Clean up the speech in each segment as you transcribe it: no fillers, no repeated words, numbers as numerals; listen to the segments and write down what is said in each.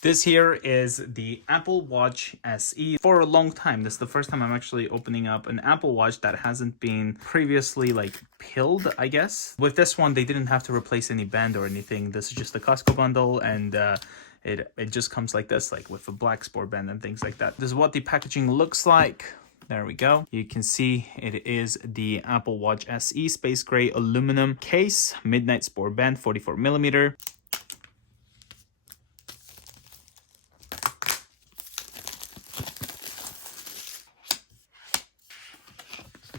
This here is the Apple Watch SE. For a long time, this is the first time I'm actually opening up an Apple Watch that hasn't been previously like pilled, I guess. With this one, they didn't have to replace any band or anything. This is just the Costco bundle, and it just comes like this, like with a black sport band and things like that. This is what the packaging looks like. There we go. You can see it is the Apple Watch SE space gray aluminum case, midnight sport band, 44mm.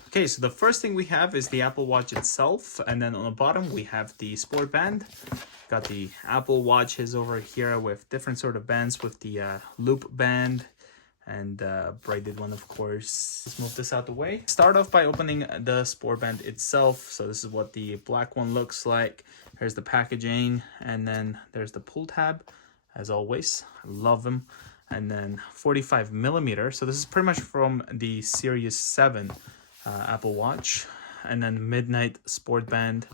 Okay, so the first thing we have is the Apple Watch itself, and then on the bottom we have the sport band. Got the Apple Watches over here with different sort of bands, with the loop band and braided one, of course. Let's move this out the way. Start off by opening the sport band itself. So this is what the black one looks like. Here's the packaging, and then there's the pull tab, as always. I love them. And then 45mm. So this is pretty much from the Series 7 Apple Watch, and then midnight sport band.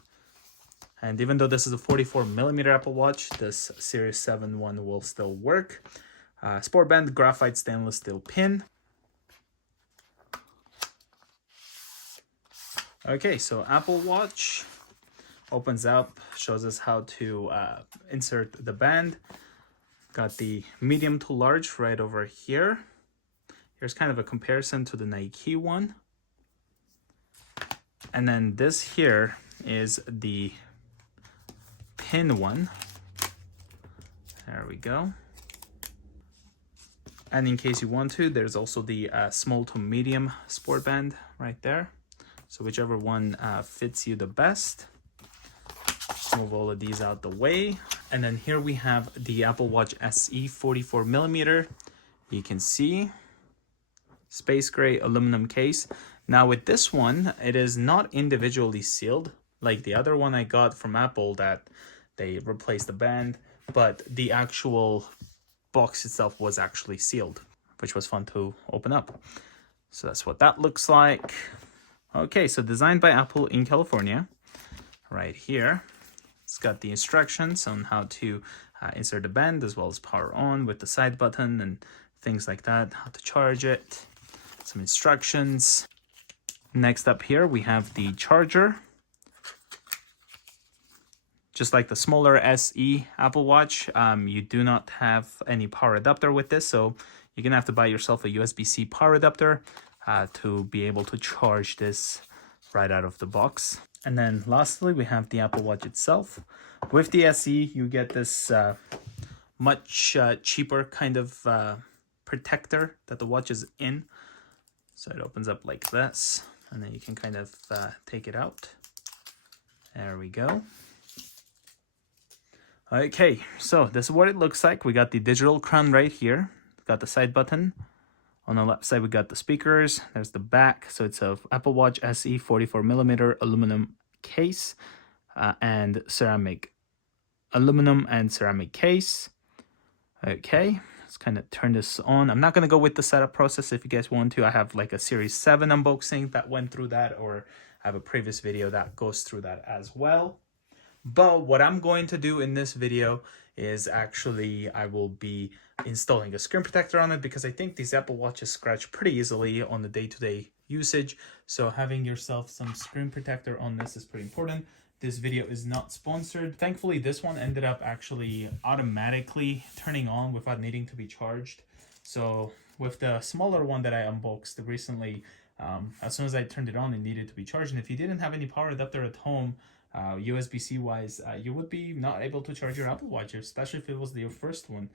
And even though this is a 44mm Apple Watch, this Series 7 one will still work. Sport band, graphite stainless steel pin. Okay, so Apple Watch opens up, shows us how to insert the band. Got the medium to large right over here. Here's kind of a comparison to the Nike one. And then this here is the pin one. There we go. And in case you want to, there's also the small to medium sport band right there. So whichever one fits you the best. Move all of these out the way. And then here we have the Apple Watch SE 44mm. You can see space gray aluminum case. Now with this one, it is not individually sealed like the other one I got from Apple that they replaced the band, but the actual box itself was actually sealed, which was fun to open up. So that's what that looks like. Okay, so designed by Apple in California, right here. It's got the instructions on how to insert the band, as well as power on with the side button and things like that, how to charge it, some instructions. Next up here, we have the charger. Just like the smaller SE Apple Watch, you do not have any power adapter with this, so you're gonna have to buy yourself a USB-C power adapter to be able to charge this right out of the box. And then lastly, we have the Apple Watch itself. With the SE, you get this much cheaper kind of protector that the watch is in. So it opens up like this, and then you can kind of take it out. There we go. Okay, so this is what it looks like. We got the digital crown right here. Got the side button. On the left side, we got the speakers. There's the back. So it's a Apple Watch SE 44mm aluminum case and ceramic aluminum and ceramic case. Okay, let's kind of turn this on. I'm not going to go with the setup process. If you guys want to, I have like a Series 7 unboxing that went through that, or I have a previous video that goes through that as well. But what I'm going to do in this video is actually I will be installing a screen protector on it, because I think these Apple Watches scratch pretty easily on the day-to-day usage. So having yourself some screen protector on this is pretty important. This video is not sponsored. Thankfully, this one ended up actually automatically turning on without needing to be charged. So with the smaller one that I unboxed recently, as soon as I turned it on, it needed to be charged. And if you didn't have any power adapter at home, USB-C wise, you would be not able to charge your Apple Watch, especially if it was your first one.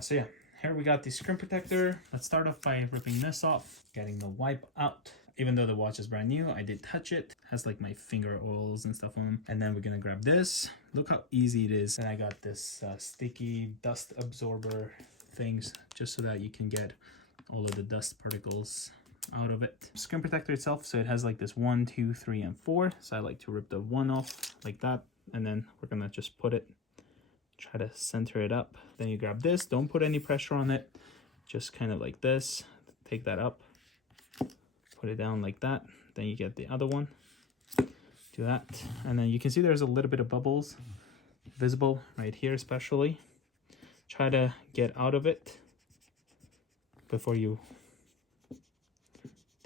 So yeah, here we got the screen protector. Let's start off by ripping this off, getting the wipe out. Even though the watch is brand new, I did touch it. It has like my finger oils and stuff on them. And then we're gonna grab this. Look how easy it is. And I got this sticky dust absorber things, just so that you can get all of the dust particles out of it. Screen protector itself, so it has like this 1, 2, 3, and 4. So I like to rip the 1 off like that, and then we're gonna just put it, try to center it up. Then you grab this, don't put any pressure on it, just kind of like this, take that up, put it down like that. Then you get the other one, do that, and then you can see there's a little bit of bubbles visible right here especially. try to get out of it before you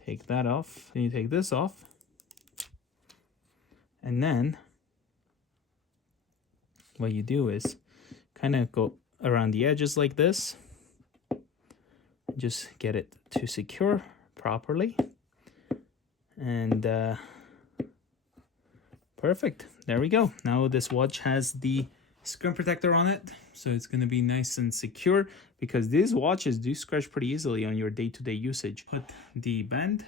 take that off. Then you take this off, and then what you do is kind of go around the edges like this. Just get it to secure properly, and perfect. There we go. Now this watch has the screen protector on it, so it's going to be nice and secure, because these watches do scratch pretty easily on your day-to-day usage. Put the band,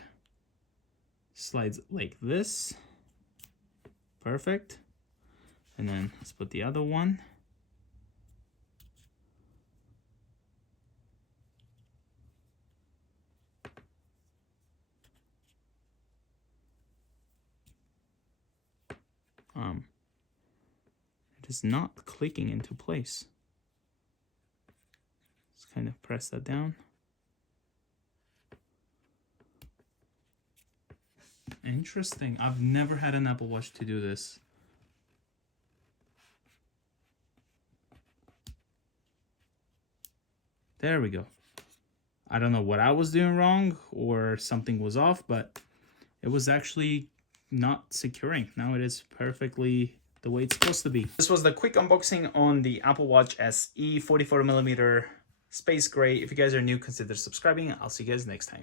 slides like this, perfect. And then let's put the other one. It is not clicking into place. Let's kind of press that down. Interesting. I've never had an Apple Watch to do this. There we go. I don't know what I was doing wrong or something was off, but it was actually not securing. Now it is perfectly the way it's supposed to be. This was the quick unboxing on the Apple Watch SE 44mm Space Gray. If you guys are new, consider subscribing. I'll see you guys next time.